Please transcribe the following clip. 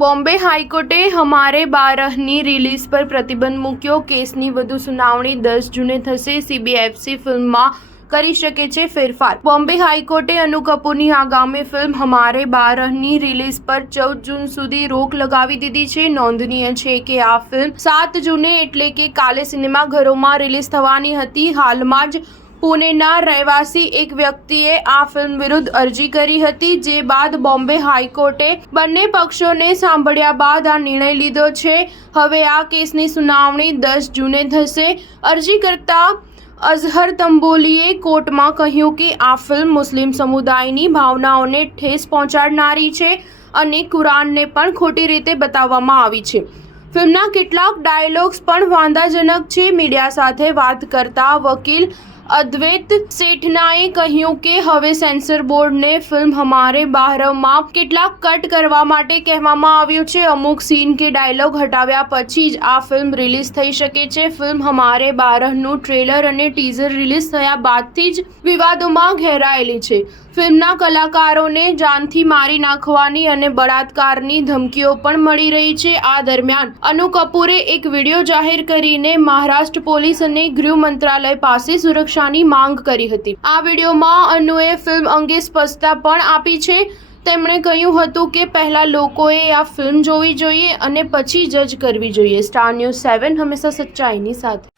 બોમ્બે હાઈકોર્ટે હમારે બારહની રિલીઝ પર પ્રતિબંધ મૂક્યો. કેસની વધુ સુનાવણી 10 જૂને થશે. CBFC ફિલ્મમાં કરી શકે છે ફેરફાર. બોમ્બે હાઈકોર્ટે અનુ કપૂરની આગામી ફિલ્મ હમારે બારહની રિલીઝ પર 14 જૂન સુધી રોક લગાવી દીધી છે. નોંધનીય છે કે આ ફિલ્મ 7 જૂને એટલે કે કાલે સિનેમાઘરોમાં રિલીઝ થવાની હતી. હાલમાં જ પુણેના રહેવાસી એક વ્યક્તિએ આ ફિલ્મ વિરુદ્ધ અરજી કરી હતી, જે બાદ બોમ્બે હાઈકોર્ટે બંને પક્ષોને સાંભળ્યા બાદ આ નિર્ણય લીધો છે. હવે આ કેસની સુનાવણી 10 જૂને થશે. અરજીકર્તા અઝહર તંબોલીએ કોર્ટમાં કહ્યું કે આ ફિલ્મ મુસ્લિમ સમુદાયની ભાવનાઓને ઠેસ પહોંચાડનારી છે અને કુરાનને પણ ખોટી રીતે બતાવવામાં આવી છે. ફિલ્મના કેટલાક ડાયલોગ્સ પણ વાંધાજનક છે. મીડિયા સાથે વાત કરતા વકીલ અદ્વૈત સેઠનાએ કહ્યું કે હવે સેન્સર બોર્ડને ફિલ્મ હમારે બારહમાં કેટલાક કટ કરવા માટે કહેવામાં આવ્યું છે. અમુક સીન કે ડાયલોગ હટાવ્યા પછી જ આ ફિલ્મ રિલીઝ થઈ શકે છે. ફિલ્મ હમારે બારહનું ટ્રેલર અને ટીઝર રિલીઝ થયા બાદથી જ વિવાદોમાં ઘેરાયેલી છે. ફિલ્મના કલાકારોને જાનથી મારી નાખવાની અને બળાત્કારની ધમકીઓ પણ મળી રહી છે. આ દરમિયાન અનુ કપૂરે એક વિડીયો જાહેર કરીને મહારાષ્ટ્ર પોલીસ અને ગૃહ મંત્રાલય પાસે સુરક્ષાની માંગ કરી હતી. આ વિડીયોમાં અનુએ ફિલ્મ અંગે સ્પષ્ટતા પણ આપી છે. તેમણે કહ્યું હતું કે પહેલા લોકોએ આ ફિલ્મ જોવી જોઈએ અને પછી જજ કરવી જોઈએ. સ્ટાર ન્યૂઝ 7 હંમેશા સચ્ચાઈની સાથે.